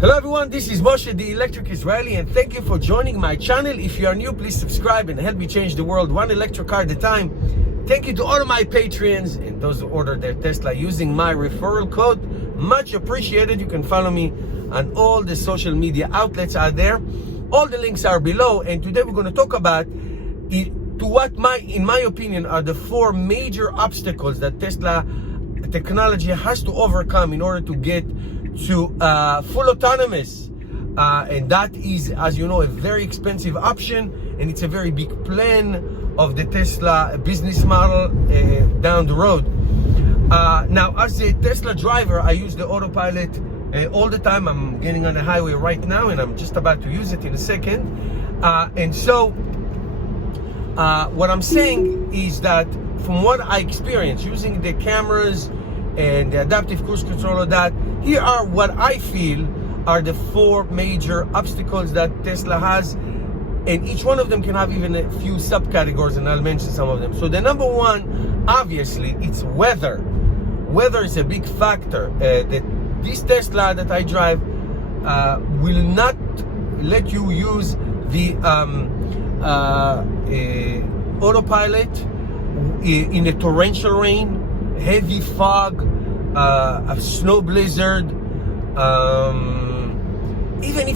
Hello everyone, this is Moshe, the Electric Israeli, and thank you for joining my channel. If you are new, please subscribe and help me change the world one electric car at a time. Thank you to all of my Patreons and those who order their Tesla using my referral code. Much appreciated. You can follow me on all the social media outlets out there. All the links are below, and today we're going to talk about in my opinion, are the four major obstacles that Tesla technology has to overcome in order to get to full autonomous, and that is, as you know, a very expensive option, and it's a very big plan of the Tesla business model down the road. Now, as a Tesla driver, I use the autopilot all the time. I'm getting on the highway right now, and I'm just about to use it in a second. And so what I'm saying is that from what I experienced using the cameras and the adaptive cruise control of that, here are what I feel are the four major obstacles that Tesla has, and each one of them can have even a few subcategories, and I'll mention some of them. So the number one, obviously, it's weather. Weather is a big factor. This Tesla that I drive will not let you use the autopilot in a torrential rain, heavy fog, a snow blizzard, even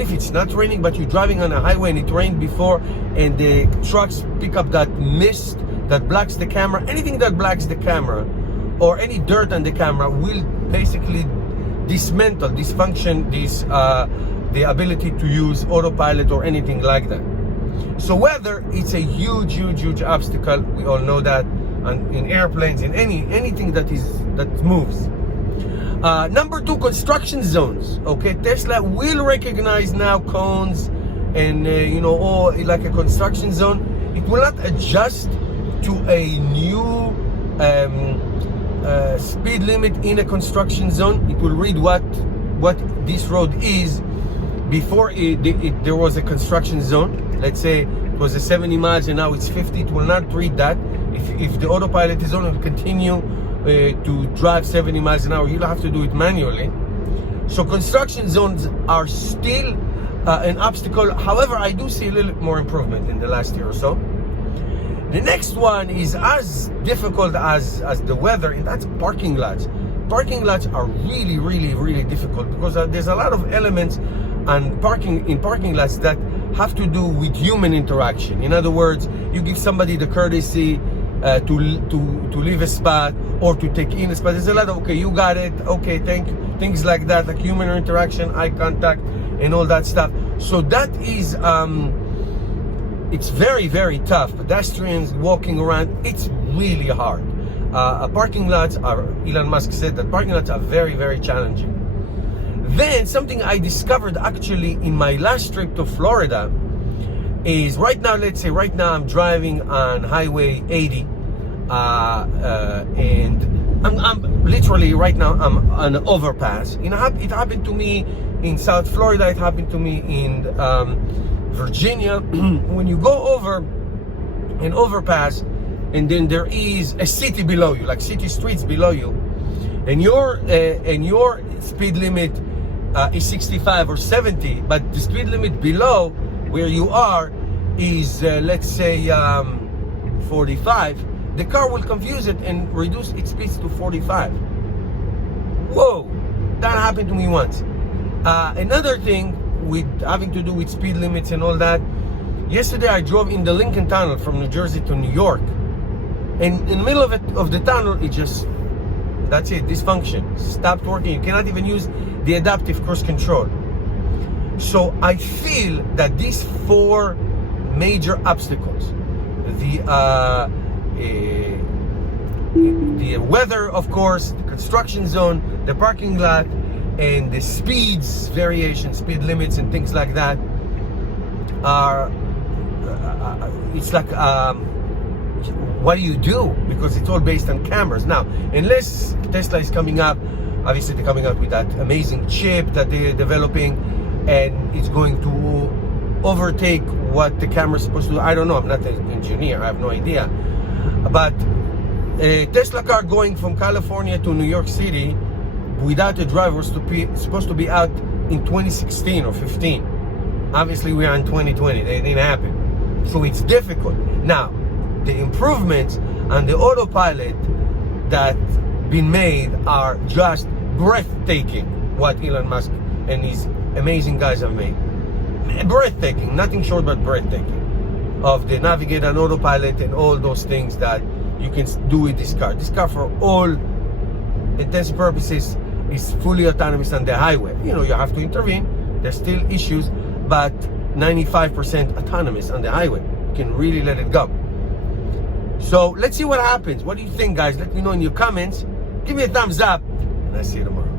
if it's not raining, but you're driving on a highway and it rained before, and the trucks pick up that mist that blocks the camera. Anything that blocks the camera or any dirt on the camera will basically dysfunction the ability to use autopilot or anything like that. So weather, it's a huge obstacle. We all know that. In airplanes, in anything that moves. Number two, construction zones. Okay, Tesla will recognize now cones and all like a construction zone. It will not adjust to a new speed limit in a construction zone. It will read what this road is before there was a construction zone. Let's say it was a 70 miles and now it's 50. It will not read that. If the autopilot is on, it will continue to drive 70 miles an hour. You'll have to do it manually. So construction zones are still an obstacle. However, I do see a little bit more improvement in the last year or so. The next one is as difficult as the weather, and that's parking lots. Parking lots are really difficult because there's a lot of elements in parking lots that have to do with human interaction. In other words, you give somebody the courtesy to leave a spot or to take in a spot. There's a lot of, okay, you got it, okay, thank you, things like that, like human interaction, eye contact, and all that stuff. So that is, it's very tough. Pedestrians walking around, it's really hard. Parking lots are, Elon Musk said that parking lots are very challenging. Then something I discovered actually in my last trip to Florida is right now, let's say right now I'm driving on Highway 80, and I'm literally right now I'm on an overpass. It happened to me in South Florida. It happened to me in Virginia. When you go over an overpass, and then there is a city below you, like city streets below you, and your speed limit is 65 or 70, but the speed limit below where you are is let's say 45, the car will confuse it and reduce its speeds to 45. Whoa, that happened to me once. Another thing with having to do with speed limits and all that, yesterday I drove in the Lincoln Tunnel from New Jersey to New York, and in the middle of the tunnel, it just, that's it, dysfunction, stopped working. You cannot even use the adaptive cruise control. So I feel that these four major obstacles, the weather, of course, the construction zone, the parking lot, and the speeds variation, speed limits and things like that, are it's like what do you do? Because it's all based on cameras. Now, unless Tesla is coming up, obviously they're coming out with that amazing chip that they're developing, and it's going to overtake what the camera is supposed to do. I don't know, I'm not an engineer, I have no idea. But a Tesla car going from California to New York City without a driver was supposed to be out in 2016 or 15. Obviously, we are in 2020. It didn't happen. So it's difficult. Now, the improvements on the autopilot that been made are just breathtaking, what Elon Musk and his amazing guys have made. Breathtaking, nothing short but breathtaking. Of the navigate and autopilot and all those things that you can do with this car. This car, for all intents and purposes, is fully autonomous on the highway. You know, you have to intervene. There's still issues, but 95% autonomous on the highway. You can really let it go. So let's see what happens. What do you think, guys? Let me know in your comments. Give me a thumbs up, and I'll see you tomorrow.